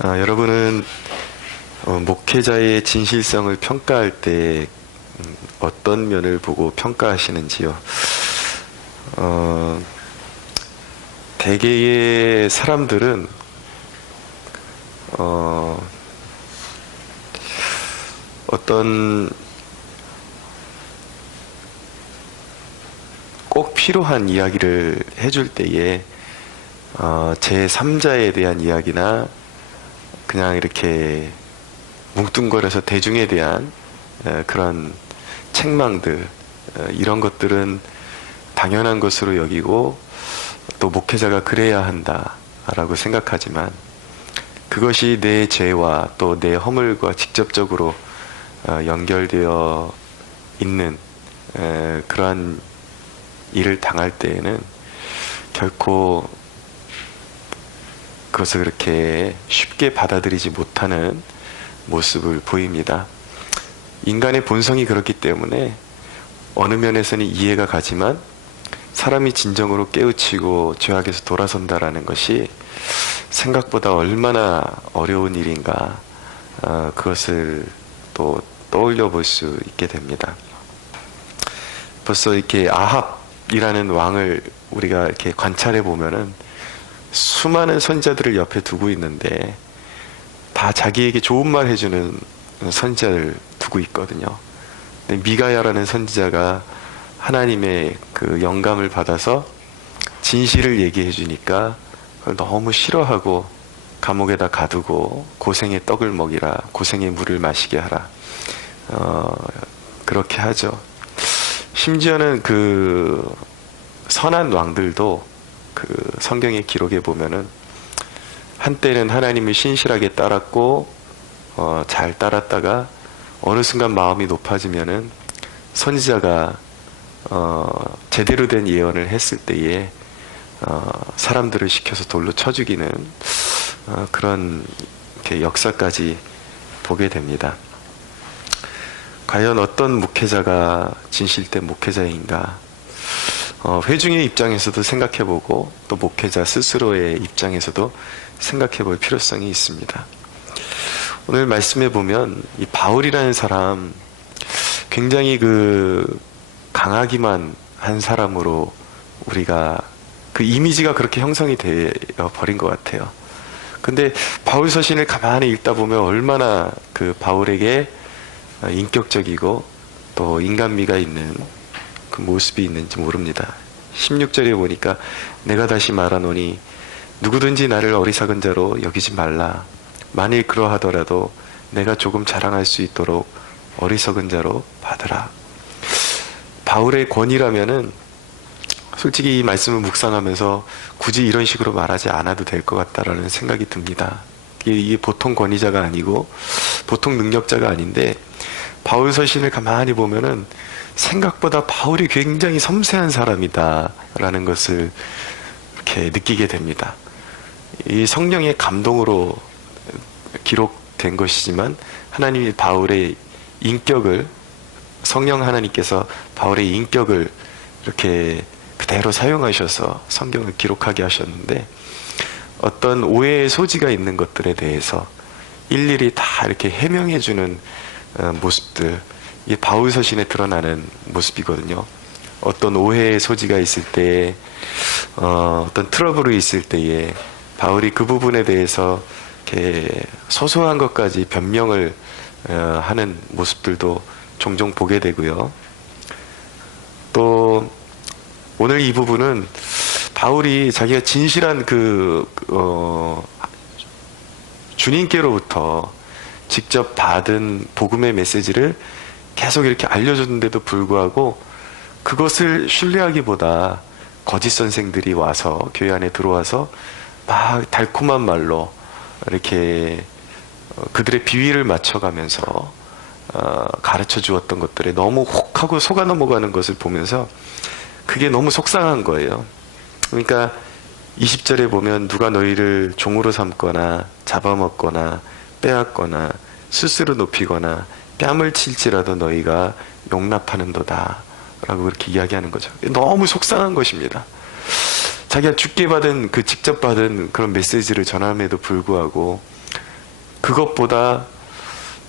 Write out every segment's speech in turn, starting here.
여러분은 목회자의 진실성을 평가할 때 어떤 면을 보고 평가하시는지요? 대개의 사람들은 어떤 꼭 필요한 이야기를 해줄 때에 제3자에 대한 이야기나 그냥 이렇게 뭉뚱거려서 대중에 대한 그런 책망들, 이런 것들은 당연한 것으로 여기고 또 목회자가 그래야 한다라고 생각하지만, 그것이 내 죄와 또 내 허물과 직접적으로 연결되어 있는 그러한 일을 당할 때에는 결코 그것을 그렇게 쉽게 받아들이지 못하는 모습을 보입니다. 인간의 본성이 그렇기 때문에 어느 면에서는 이해가 가지만, 사람이 진정으로 깨우치고 죄악에서 돌아선다라는 것이 생각보다 얼마나 어려운 일인가, 그것을 또 떠올려 볼 수 있게 됩니다. 벌써 이렇게 아합이라는 왕을 우리가 이렇게 관찰해 보면은 수많은 선지자들을 옆에 두고 있는데 다 자기에게 좋은 말 해주는 선지자를 두고 있거든요. 근데 미가야라는 선지자가 하나님의 그 영감을 받아서 진실을 얘기해 주니까 그걸 너무 싫어하고 감옥에다 가두고 고생의 떡을 먹이라, 고생의 물을 마시게 하라, 그렇게 하죠. 심지어는 그 선한 왕들도 그 성경의 기록에 보면은 한때는 하나님을 신실하게 따랐고 잘 따랐다가 어느 순간 마음이 높아지면은 선지자가 제대로 된 예언을 했을 때에 사람들을 시켜서 돌로 쳐 죽이는 그런 이렇게 역사까지 보게 됩니다. 과연 어떤 목회자가 진실된 목회자인가? 회중의 입장에서도 생각해보고 또 목회자 스스로의 입장에서도 생각해볼 필요성이 있습니다. 오늘 말씀해 보면 이 바울이라는 사람, 굉장히 강하기만 한 사람으로 우리가 그 이미지가 그렇게 형성이 되어 버린 것 같아요. 근데 바울 서신을 가만히 읽다 보면 얼마나 그 바울에게 인격적이고 또 인간미가 있는 그 모습이 있는지 모릅니다. 16절에 보니까 내가 다시 말하노니 누구든지 나를 어리석은 자로 여기지 말라. 만일 그러하더라도 내가 조금 자랑할 수 있도록 어리석은 자로 받으라. 바울의 권위라면은 솔직히 이 말씀을 묵상하면서 굳이 이런 식으로 말하지 않아도 될 것 같다라는 생각이 듭니다. 이게 보통 권위자가 아니고 보통 능력자가 아닌데, 바울 서신을 가만히 보면은 생각보다 바울이 굉장히 섬세한 사람이다라는 것을 이렇게 느끼게 됩니다. 이 성령의 감동으로 기록된 것이지만 하나님이 바울의 인격을, 성령 하나님께서 바울의 인격을 이렇게 그대로 사용하셔서 성경을 기록하게 하셨는데, 어떤 오해의 소지가 있는 것들에 대해서 일일이 다 이렇게 해명해주는 모습들, 이 바울 서신에 드러나는 모습이거든요. 어떤 오해의 소지가 있을 때에, 어떤 트러블이 있을 때에 바울이 그 부분에 대해서 이렇게 소소한 것까지 변명을 하는 모습들도 종종 보게 되고요. 또 오늘 이 부분은 바울이 자기가 진실한 주님께로부터 직접 받은 복음의 메시지를 계속 이렇게 알려줬는데도 불구하고 그것을 신뢰하기보다 거짓 선생들이 와서 교회 안에 들어와서 막 달콤한 말로 이렇게 그들의 비위를 맞춰가면서 가르쳐 주었던 것들에 너무 혹하고 속아 넘어가는 것을 보면서 그게 너무 속상한 거예요. 그러니까 20절에 보면 누가 너희를 종으로 삼거나 잡아먹거나 빼앗거나 스스로 높이거나 뺨을 칠지라도 너희가 용납하는도다 라고 그렇게 이야기하는 거죠. 너무 속상한 것입니다. 자기가 직접 받은 그런 메시지를 전함에도 불구하고 그것보다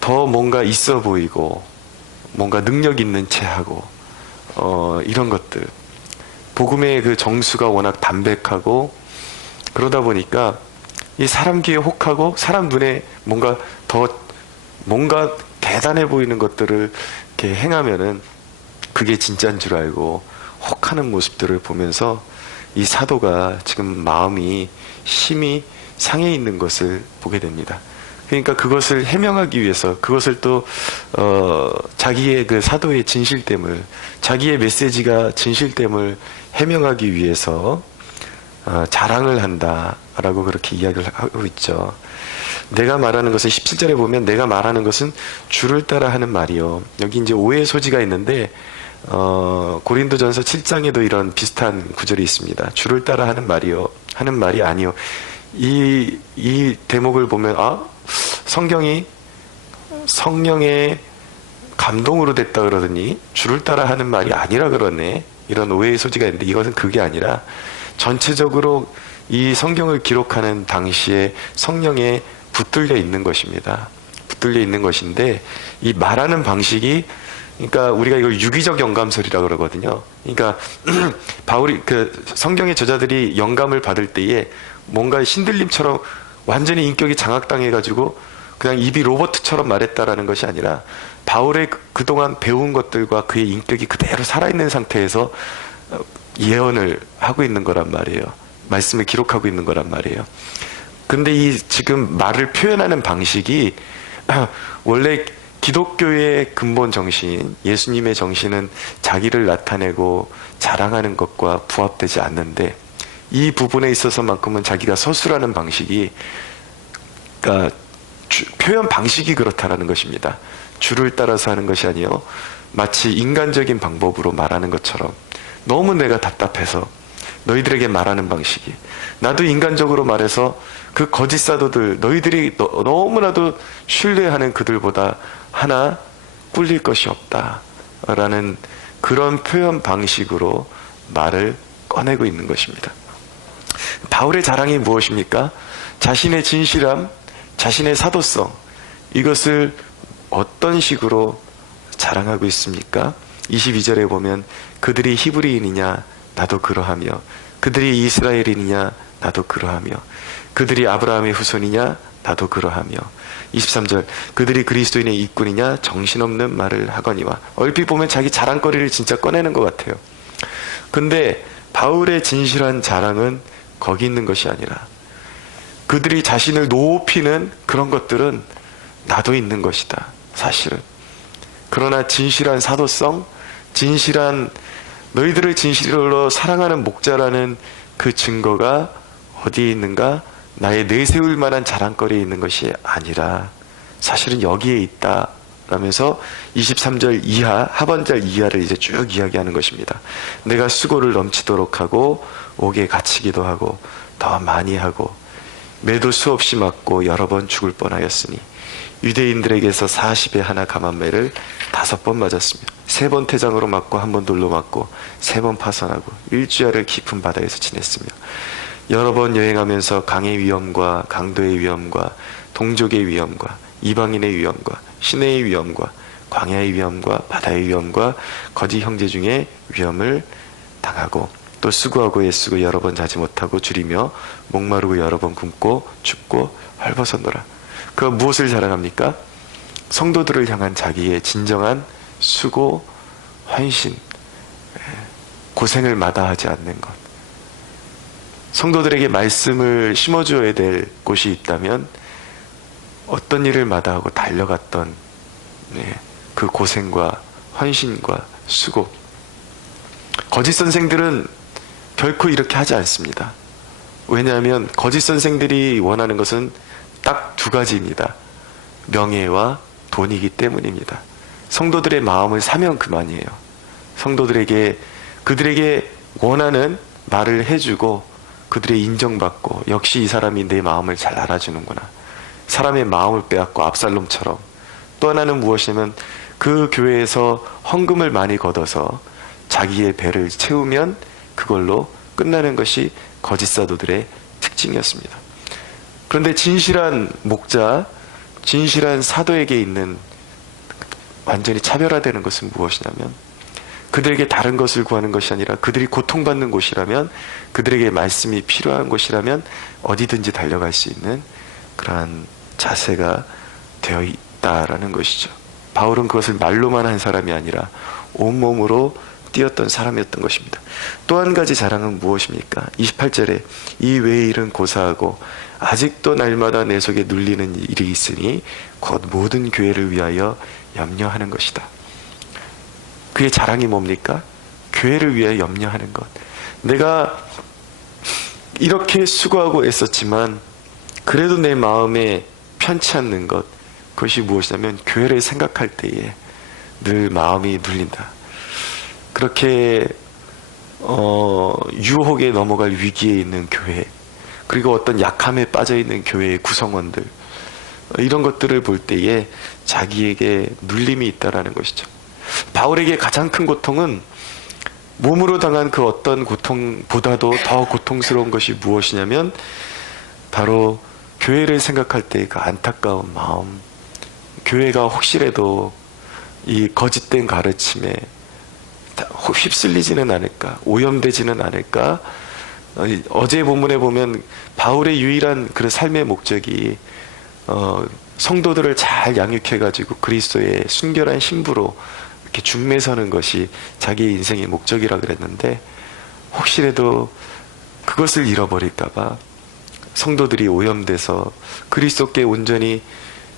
더 뭔가 있어 보이고 뭔가 능력 있는 체하고 이런 것들, 복음의 그 정수가 워낙 담백하고 그러다 보니까 이 사람 귀에 혹하고 사람 눈에 뭔가 대단해 보이는 것들을 이렇게 행하면은 그게 진짜인 줄 알고 혹하는 모습들을 보면서 이 사도가 지금 마음이 심히 상해 있는 것을 보게 됩니다. 그러니까 그것을 해명하기 위해서, 그것을 또 자기의 그 사도의 진실됨을, 자기의 메시지가 진실됨을 해명하기 위해서 자랑을 한다라고 그렇게 이야기를 하고 있죠. 내가 말하는 것은 17절에 보면 내가 말하는 것은 주를 따라 하는 말이요. 여기 이제 오해의 소지가 있는데 고린도전서 7장에도 이런 비슷한 구절이 있습니다. 주를 따라 하는 말이요, 하는 말이 아니요. 이 대목을 보면 성경이 성령의 감동으로 됐다 그러더니 주를 따라 하는 말이 아니라 그러네, 이런 오해의 소지가 있는데, 이것은 그게 아니라 전체적으로 이 성경을 기록하는 당시에 성령에 붙들려 있는 것입니다. 붙들려 있는 것인데, 이 말하는 방식이, 그러니까 우리가 이걸 유기적 영감설이라 그러거든요. 그러니까 바울이 그 성경의 저자들이 영감을 받을 때에 뭔가 신들림처럼 완전히 인격이 장악당해가지고 그냥 입이 로버트처럼 말했다라는 것이 아니라 바울의 그동안 배운 것들과 그의 인격이 그대로 살아있는 상태에서 예언을 하고 있는 거란 말이에요. 말씀을 기록하고 있는 거란 말이에요. 근데 이 지금 말을 표현하는 방식이 원래 기독교의 근본 정신, 예수님의 정신은 자기를 나타내고 자랑하는 것과 부합되지 않는데, 이 부분에 있어서만큼은 자기가 서술하는 방식이, 그러니까 표현 방식이 그렇다라는 것입니다. 주를 따라서 하는 것이 아니요, 마치 인간적인 방법으로 말하는 것처럼 너무 내가 답답해서 너희들에게 말하는 방식이, 나도 인간적으로 말해서 그 거짓 사도들, 너희들이 너무나도 신뢰하는 그들보다 하나 꿀릴 것이 없다 라는 그런 표현 방식으로 말을 꺼내고 있는 것입니다. 바울의 자랑이 무엇입니까? 자신의 진실함, 자신의 사도성, 이것을 어떤 식으로 자랑하고 있습니까? 22절에 보면 그들이 히브리인이냐 나도 그러하며, 그들이 이스라엘인이냐 나도 그러하며, 그들이 아브라함의 후손이냐 나도 그러하며, 23절 그들이 그리스도인의 일꾼이냐 정신없는 말을 하거니와. 얼핏 보면 자기 자랑거리를 진짜 꺼내는 것 같아요. 근데 바울의 진실한 자랑은 거기 있는 것이 아니라, 그들이 자신을 높이는 그런 것들은 나도 있는 것이다, 사실은. 그러나 진실한 사도성, 진실한, 너희들을 진실로 사랑하는 목자라는 그 증거가 어디에 있는가? 나의 내세울 만한 자랑거리에 있는 것이 아니라 사실은 여기에 있다 라면서 23절 이하, 하반절 이하를 이제 쭉 이야기하는 것입니다. 내가 수고를 넘치도록 하고 옥에 갇히기도 하고 더 많이 하고 매도 수없이 맞고 여러 번 죽을 뻔하였으니 유대인들에게서 40에 하나 감한매를 5번 맞았으며 3번 태장으로 맞고 1번 돌로 맞고 3번 파선하고 일주야를 깊은 바다에서 지냈으며 여러 번 여행하면서 강의 위험과 강도의 위험과 동족의 위험과 이방인의 위험과 시내의 위험과 광야의 위험과 바다의 위험과 거짓 형제 중에 위험을 당하고 또 수고하고 애쓰고 여러 번 자지 못하고 줄이며 목마르고 여러 번 굶고 춥고 헐벗었노라. 그 무엇을 자랑합니까? 성도들을 향한 자기의 진정한 수고, 헌신, 고생을 마다하지 않는 것. 성도들에게 말씀을 심어줘야 될 곳이 있다면 어떤 일을 마다하고 달려갔던 그 고생과 헌신과 수고. 거짓 선생들은 결코 이렇게 하지 않습니다. 왜냐하면 거짓 선생들이 원하는 것은 딱 2가지입니다. 명예와 돈이기 때문입니다. 성도들의 마음을 사면 그만이에요. 성도들에게, 그들에게 원하는 말을 해주고 그들의 인정받고, 역시 이 사람이 내 마음을 잘 알아주는구나, 사람의 마음을 빼앗고 압살롬처럼. 또 하나는 무엇이냐면 그 교회에서 헌금을 많이 걷어서 자기의 배를 채우면 그걸로 끝나는 것이 거짓 사도들의 특징이었습니다. 그런데 진실한 목자, 진실한 사도에게 있는 완전히 차별화되는 것은 무엇이냐면, 그들에게 다른 것을 구하는 것이 아니라 그들이 고통받는 곳이라면, 그들에게 말씀이 필요한 곳이라면 어디든지 달려갈 수 있는 그러한 자세가 되어 있다라는 것이죠. 바울은 그것을 말로만 한 사람이 아니라 온몸으로 뛰었던 사람이었던 것입니다. 또 한 가지 자랑은 무엇입니까? 28절에 이 외의 일은 고사하고 아직도 날마다 내 속에 눌리는 일이 있으니 곧 모든 교회를 위하여 염려하는 것이다. 그의 자랑이 뭡니까? 교회를 위해 염려하는 것. 내가 이렇게 수고하고 애썼지만 그래도 내 마음에 편치 않는 것, 그것이 무엇이냐면 교회를 생각할 때에 늘 마음이 눌린다. 그렇게 유혹에 넘어갈 위기에 있는 교회, 그리고 어떤 약함에 빠져 있는 교회의 구성원들, 이런 것들을 볼 때에 자기에게 눌림이 있다라는 것이죠. 바울에게 가장 큰 고통은 몸으로 당한 그 어떤 고통보다도 더 고통스러운 것이 무엇이냐면 바로 교회를 생각할 때 그 안타까운 마음, 교회가 혹시라도 이 거짓된 가르침에 휩쓸리지는 않을까, 오염되지는 않을까. 어제 본문에 보면 바울의 유일한 그 삶의 목적이 성도들을 잘 양육해가지고 그리스도의 순결한 신부로 이렇게 중매서는 것이 자기의 인생의 목적이라 그랬는데, 혹시라도 그것을 잃어버릴까봐 성도들이 오염돼서 그리스도께 온전히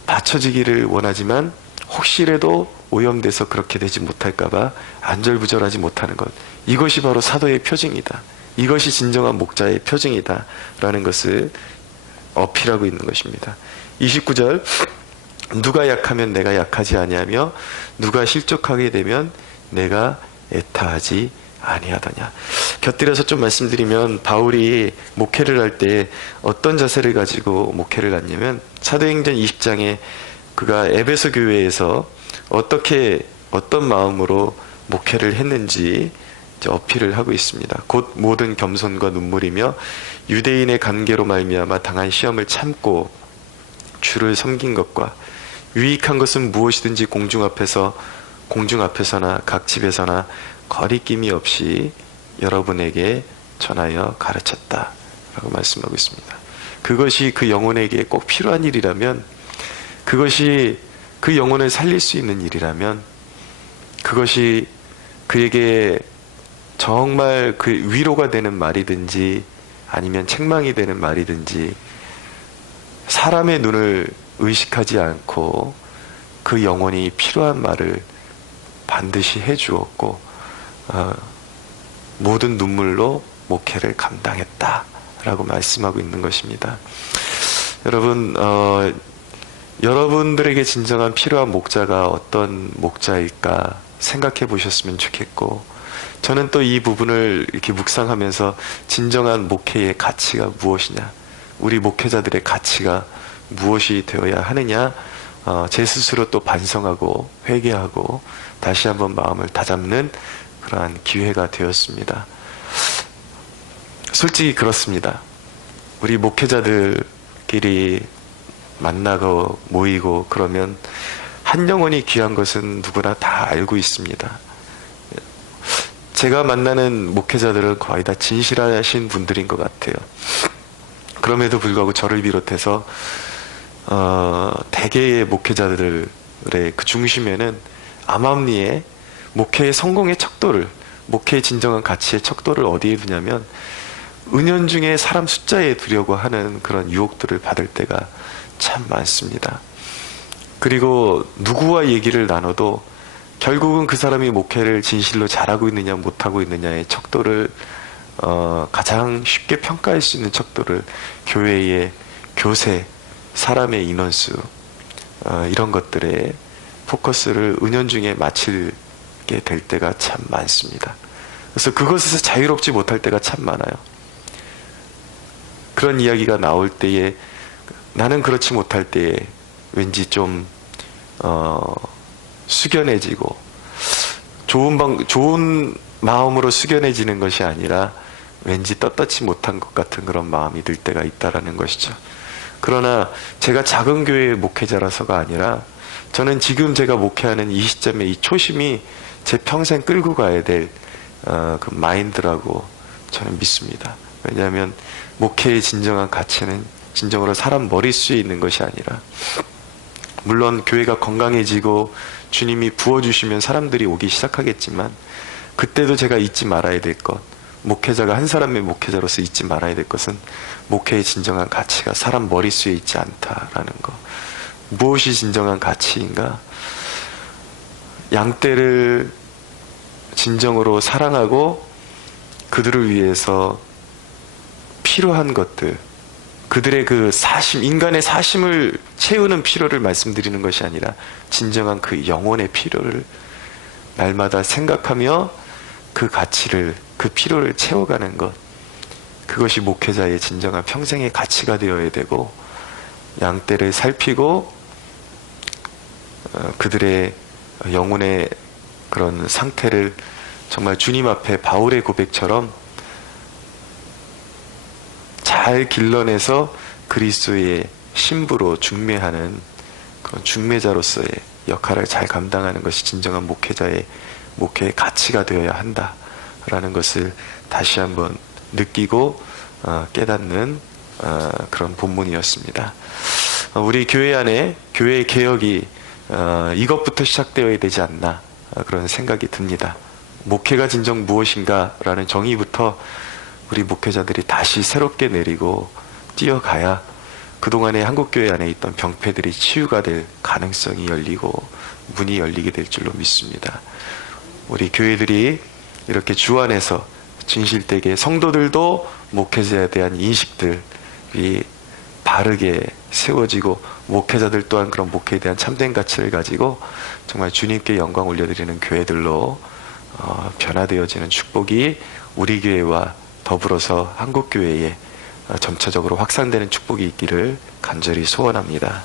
바쳐지기를 원하지만 혹시라도 오염돼서 그렇게 되지 못할까봐 안절부절하지 못하는 것, 이것이 바로 사도의 표징이다, 이것이 진정한 목자의 표징이다 라는 것을 어필하고 있는 것입니다. 29절, 누가 약하면 내가 약하지 아니하며 누가 실족하게 되면 내가 애타하지 아니하더냐. 곁들여서 좀 말씀드리면, 바울이 목회를 할 때 어떤 자세를 가지고 목회를 했냐면, 사도행전 20장에 그가 에베소 교회에서 어떤 마음으로 목회를 했는지 어필을 하고 있습니다. 곧 모든 겸손과 눈물이며 유대인의 관계로 말미암아 당한 시험을 참고 주를 섬긴 것과 유익한 것은 무엇이든지 공중 앞에서나 각 집에서나 거리낌이 없이 여러분에게 전하여 가르쳤다 라고 말씀하고 있습니다. 그것이 그 영혼에게 꼭 필요한 일이라면, 그것이 그 영혼을 살릴 수 있는 일이라면, 그것이 그에게 정말 그 위로가 되는 말이든지 아니면 책망이 되는 말이든지, 사람의 눈을 의식하지 않고 그 영혼이 필요한 말을 반드시 해주었고 모든 눈물로 목회를 감당했다라고 말씀하고 있는 것입니다. 여러분, 여러분들에게 진정한 필요한 목자가 어떤 목자일까 생각해 보셨으면 좋겠고, 저는 또 이 부분을 이렇게 묵상하면서 진정한 목회의 가치가 무엇이냐, 우리 목회자들의 가치가 무엇이 되어야 하느냐, 제 스스로 또 반성하고 회개하고 다시 한번 마음을 다잡는 그러한 기회가 되었습니다. 솔직히 그렇습니다. 우리 목회자들끼리 만나고 모이고 그러면 한 영혼이 귀한 것은 누구나 다 알고 있습니다. 제가 만나는 목회자들은 거의 다 진실하신 분들인 것 같아요. 그럼에도 불구하고 저를 비롯해서 대개의 목회자들의 그 중심에는 암암리에 목회의 성공의 척도를, 목회의 진정한 가치의 척도를 어디에 두냐면 은연중에 사람 숫자에 두려고 하는 그런 유혹들을 받을 때가 참 많습니다. 그리고 누구와 얘기를 나눠도 결국은 그 사람이 목회를 진실로 잘하고 있느냐 못하고 있느냐의 척도를 가장 쉽게 평가할 수 있는 척도를 교회의 교세, 사람의 인원수, 이런 것들에 포커스를 은연중에 맞추게 될 때가 참 많습니다. 그래서 그것에서 자유롭지 못할 때가 참 많아요. 그런 이야기가 나올 때에 나는 그렇지 못할 때에 왠지 좀 숙연해지고 좋은 마음으로 숙연해지는 것이 아니라 왠지 떳떳지 못한 것 같은 그런 마음이 들 때가 있다라는 것이죠. 그러나 제가 작은 교회의 목회자라서가 아니라 저는 지금 제가 목회하는 이 시점에 이 초심이 제 평생 끌고 가야 될 그 마인드라고 저는 믿습니다. 왜냐하면 목회의 진정한 가치는 진정으로 사람 머릿수에 있는 것이 아니라, 물론 교회가 건강해지고 주님이 부어주시면 사람들이 오기 시작하겠지만, 그때도 제가 잊지 말아야 될 것, 목회자가 한 사람의 목회자로서 잊지 말아야 될 것은 목회의 진정한 가치가 사람 머릿수에 있지 않다라는 것. 무엇이 진정한 가치인가? 양떼를 진정으로 사랑하고 그들을 위해서 필요한 것들, 그들의 그 사심, 인간의 사심을 채우는 필요를 말씀드리는 것이 아니라 진정한 그 영혼의 필요를 날마다 생각하며 그 가치를, 그 필요를 채워가는 것, 그것이 목회자의 진정한 평생의 가치가 되어야 되고, 양떼를 살피고 그들의 영혼의 그런 상태를 정말 주님 앞에 바울의 고백처럼 잘 길러내서 그리스도의 신부로 중매하는 그런 중매자로서의 역할을 잘 감당하는 것이 진정한 목회자의 목회의 가치가 되어야 한다라는 것을 다시 한번 느끼고 깨닫는 그런 본문이었습니다. 우리 교회 안에 교회의 개혁이 이것부터 시작되어야 되지 않나, 그런 생각이 듭니다. 목회가 진정 무엇인가 라는 정의부터 우리 목회자들이 다시 새롭게 내리고 뛰어가야 그동안에 한국교회 안에 있던 병폐들이 치유가 될 가능성이 열리고 문이 열리게 될 줄로 믿습니다. 우리 교회들이 이렇게 주 안에서 진실되게 성도들도 목회자에 대한 인식들이 바르게 세워지고, 목회자들 또한 그런 목회에 대한 참된 가치를 가지고 정말 주님께 영광 올려드리는 교회들로 변화되어지는 축복이 우리 교회와 더불어서 한국교회에 점차적으로 확산되는 축복이 있기를 간절히 소원합니다.